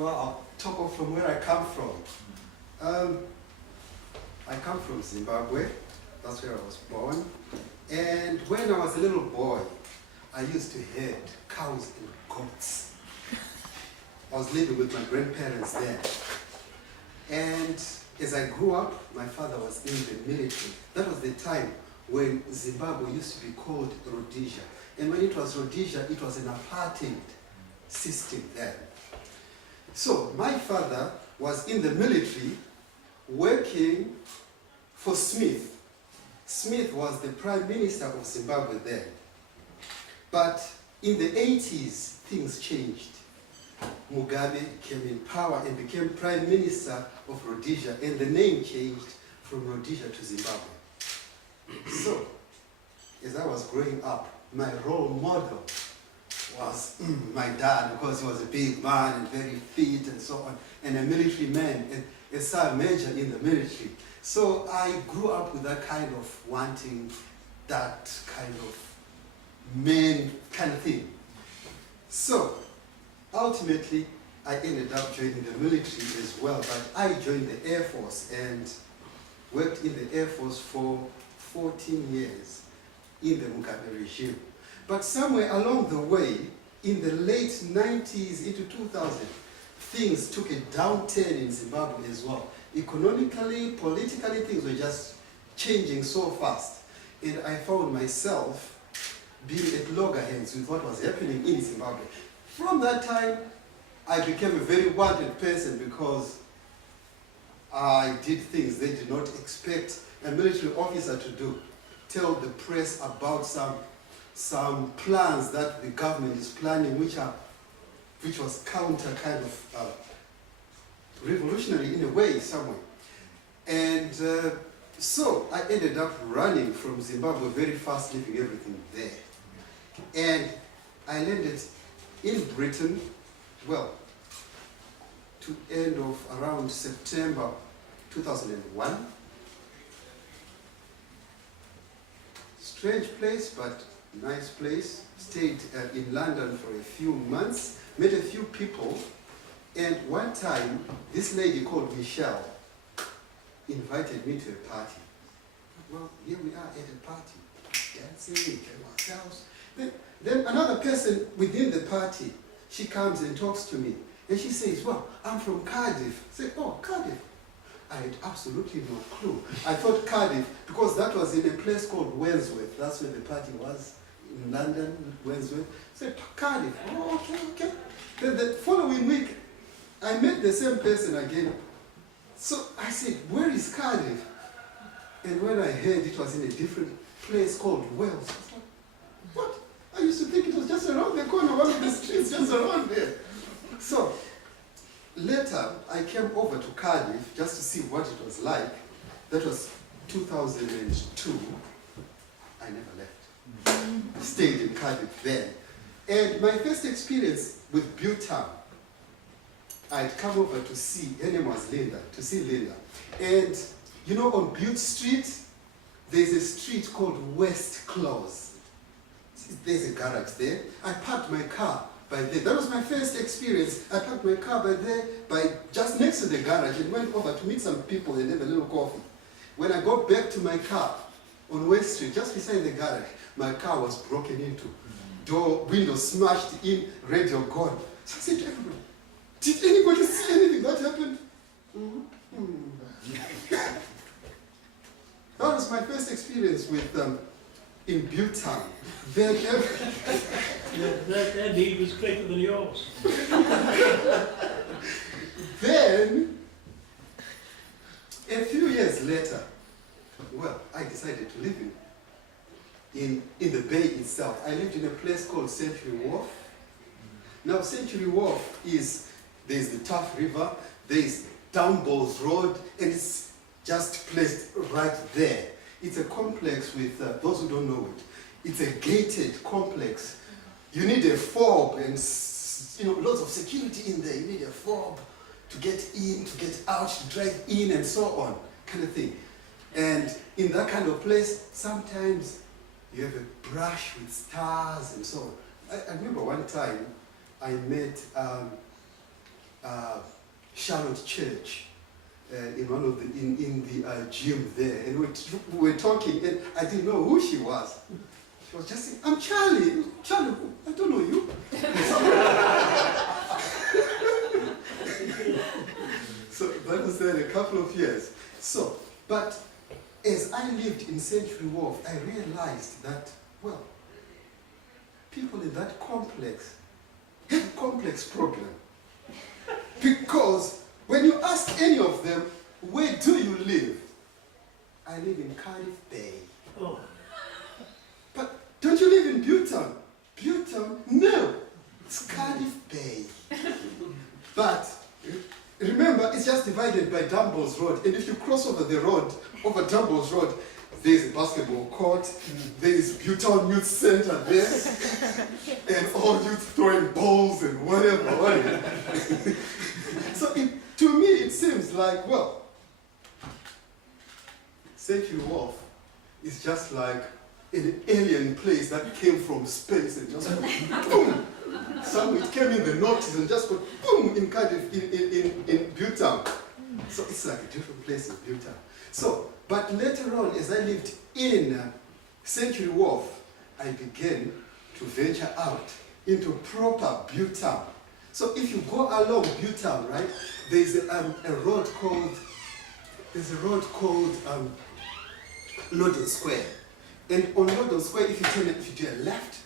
Well, I'll talk off from where I come from. I come from Zimbabwe. That's where I was born. And when I was a little boy, I used to herd cows and goats. I was living with my grandparents there. And as I grew up, my father was in the military. That was the time when Zimbabwe used to be called Rhodesia. And when it was Rhodesia, it was an apartheid system then. So my father was in the military working for Smith. Smith was the prime minister of Zimbabwe then. But in the 80s, things changed. Mugabe came in power and became prime minister of Rhodesia, and the name changed from Rhodesia to Zimbabwe. So, as I was growing up, my role model was my dad, because he was a big man and very fit and so on, and a military man, and a sergeant major in the military. So I grew up with that kind of wanting that kind of man kind of thing. So ultimately, I ended up joining the military as well, but I joined the Air Force and worked in the Air Force for 14 years in the Mugabe regime. But somewhere along the way, in the late 90s into 2000, things took a downturn in Zimbabwe as well. Economically, politically, things were just changing so fast. And I found myself being at loggerheads with what was happening in Zimbabwe. From that time, I became a very wanted person because I did things they did not expect a military officer to do. Tell the press about some plans that the government is planning, which was counter kind of revolutionary in a way somewhere. And so I ended up running from Zimbabwe very fast, leaving everything there. And I landed in Britain, well, to end of around September 2001. Strange place, but nice place. Stayed in London for a few months, met a few people, and one time, this lady called Michelle invited me to a party. Well, here we are at a party, dancing, enjoying ourselves. Then another person within the party, she comes and talks to me, and she says, well, I'm from Cardiff. I say, oh, Cardiff. I had absolutely no clue. I thought Cardiff, because that was in a place called Wandsworth. That's where the party was, in London, Wandsworth. I said, Cardiff, oh, okay. Then the following week, I met the same person again. So I said, where is Cardiff? And when I heard it was in a different place called Wales, I was like, what? I used to think it was just around the corner, one of the streets just around there. So later, I came over to Cardiff just to see what it was like. That was 2002. I never left. Stayed in Cardiff then. And my first experience with Butetown, I'd come over to see, her name was Linda, to see Linda. And you know, on Butte Street, there's a street called West Close. There's a garage there. I parked my car by there. That was my first experience. I parked my car by there, just next to the garage, and went over to meet some people and have a little coffee. When I got back to my car on West Street, just beside the garage, my car was broken into. Door, window smashed in, radio gone. So I said to everybody, did anybody see anything that happened? That was my first experience with in Butetown. Then that deed was quicker than yours. Then, a few years later, well, I decided to live in the bay itself. I lived in a place called Century Wharf. Now, Century Wharf there's the Tough River, there's Downballs Road, and it's just placed right there. It's a complex with, those who don't know it, it's a gated complex. You need a fob and lots of security in there. You need a fob to get in, to get out, to drive in, and so on, kind of thing. And in that kind of place, sometimes you have a brush with stars and so on. I remember one time I met Charlotte Church. In one of the in the gym there, and we were talking, and I didn't know who she was. She was just saying, "I'm Charlie. Charlie, I don't know you." So that was then a couple of years. So, but as I lived in Century Wharf, I realized that, well, people in that complex have a complex problem. Because when you ask any of them, where do you live? I live in Cardiff Bay. Oh, But don't you live in Butetown? Butetown? No, it's Cardiff Bay. But remember, it's just divided by Dumballs Road. And if you cross over the road, over Dumballs Road, there's a basketball court, there is Butetown Youth Center there, and all youth throwing balls and whatever. So to me, it seems like, well, Century Wharf is just like an alien place that came from space and just boom. Somewhere it came in the noughties and just got boom in Cardiff, in Butetown. So it's like a different place in Butetown. So, but later on, as I lived in Century Wharf, I began to venture out into proper Butetown. So if you go along Butetown, right, there's a road called London Square. And on London Square, if you do a left,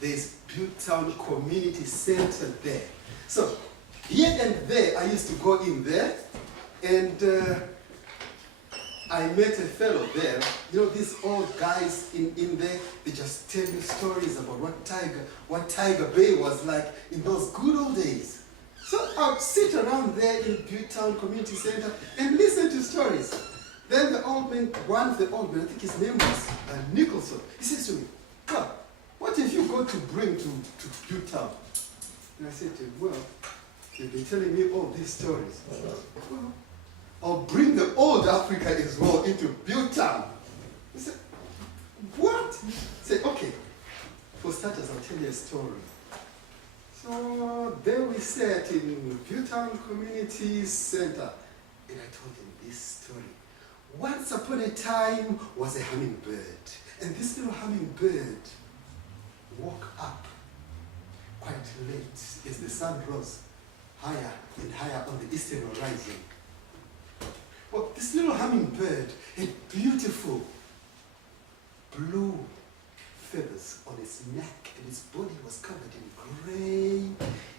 there's Butetown Community Center there. So here and there, I used to go in there, and I met a fellow there. You know, these old guys in there, they just tell you stories about what Tiger Bay was like in those good old days. So I'd sit around there in Butetown Community Center and listen to stories. Then the old man, one of the old men, I think his name was Nicholson, he says to me, "God, what have you got to bring to Butetown?" And I said to him, "Well, you've been telling me all these stories. Well, I'll bring the old Africa as well into Butetown." He said, "What?" I said, "Okay, for starters, I'll tell you a story." So there we sat in Butetown Community Center, and I told him this story. Once upon a time was a hummingbird, and this little hummingbird woke up quite late as the sun rose higher and higher on the eastern horizon. Well, this little hummingbird had beautiful blue feathers on its neck, and its body was covered in gray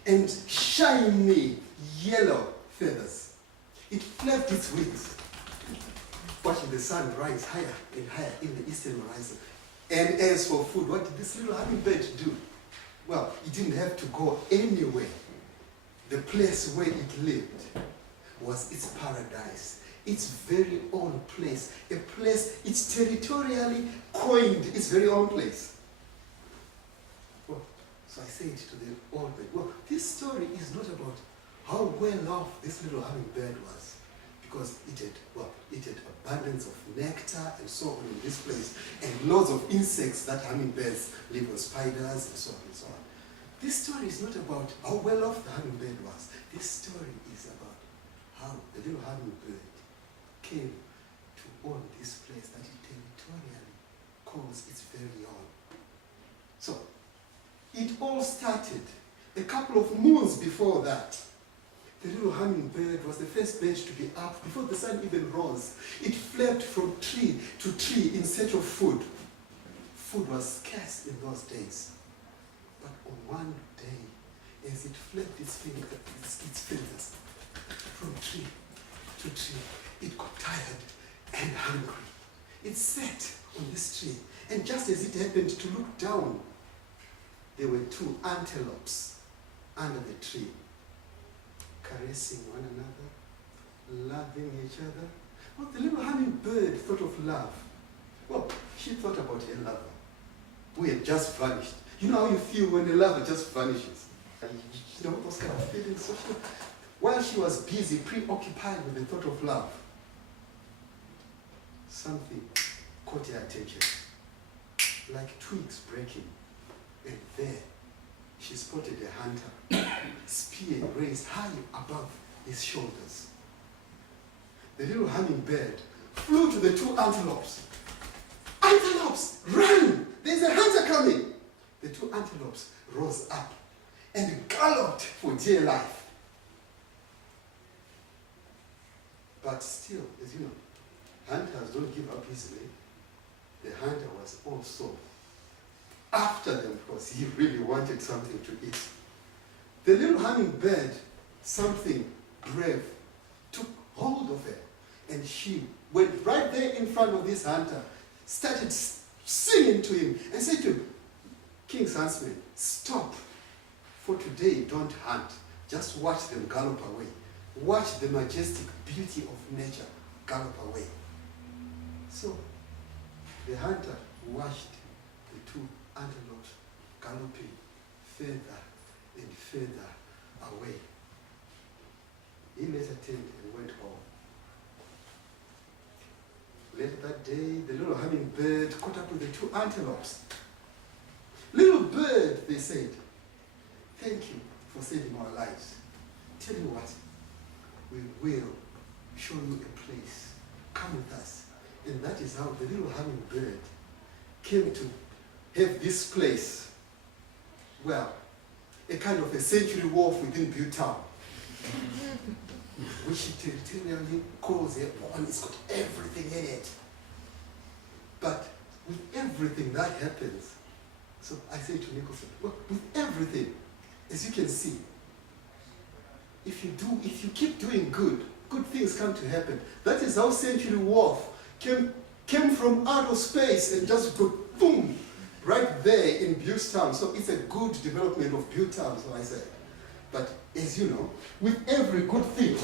and shiny yellow feathers. It flapped its wings, watching the sun rise higher and higher in the eastern horizon. And as for food, what did this little hummingbird do? Well, it didn't have to go anywhere. The place where it lived was its paradise, its very own place, a place it's territorially coined its very own place. Well, so I said to the old man, well, this story is not about how well off this little hummingbird was, because it had abundance of nectar and so on in this place, and lots of insects that hummingbirds live on, spiders and so on and so on. This story is not about how well off the hummingbird was. This story is about how the little hummingbird came to own this place that it territorially calls its very own. So, it all started a couple of moons before that. The little hummingbird was the first bird to be up before the sun even rose. It flapped from tree to tree in search of food. Food was scarce in those days. But on one day, as it flapped its fingers from tree to tree, it got tired and hungry. It sat on this tree, and just as it happened to look down, there were two antelopes under the tree, caressing one another, loving each other. Well, the little hummingbird thought of love. Well, she thought about her lover, who had just vanished. You know how you feel when a lover just vanishes? You know, those kind of feelings. So while she was busy, preoccupied with the thought of love, something caught her attention, like twigs breaking, and there she spotted a hunter, spear raised high above his shoulders. The little hummingbird flew to the two antelopes. Antelopes, run! There's a hunter coming! The two antelopes rose up and galloped for dear life. But still, as you know, hunters don't give up easily. The hunter was also after them because he really wanted something to eat. The little hummingbird, something brave, took hold of her, and she went right there in front of this hunter, started singing to him, and said to him, King's huntsman, stop. For today, don't hunt. Just watch them gallop away. Watch the majestic beauty of nature gallop away. So, the hunter watched the two antelopes galloping further and further away. He later turned and went home. Later that day, the little hummingbird caught up with the two antelopes. Little bird, they said, thank you for saving our lives. Tell you what, we will show you a place. Come with us. And that is how the little hummingbird came to have this place. Well, a kind of a century wharf within Butetown, which she territorially calls it one. It's got everything in it. But with everything that happens, so I say to Nicholson, well, with everything, as you can see, if you keep doing good things come to happen. That is how Century Wharf came from out of space and just go boom, right there in Butetown. So it's a good development of Butetown, so I said. But as you know, with every good thing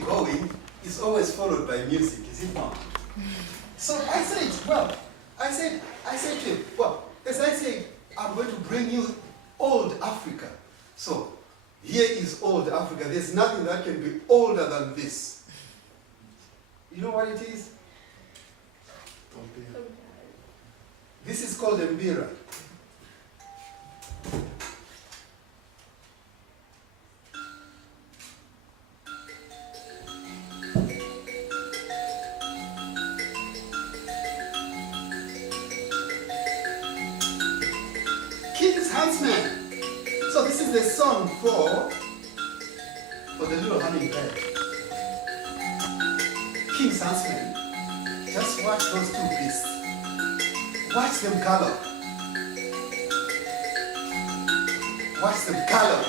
going is always followed by music, is it not? So I said to him, well, as I said, I'm going to bring you old Africa. So here is old Africa. There's nothing that can be older than this. You know what it is? This is called Mbira. King's Huntsman. So this is the song for the little hummingbird. King's Huntsman. Just watch those two beasts. Watch them gallop. Watch them gallop.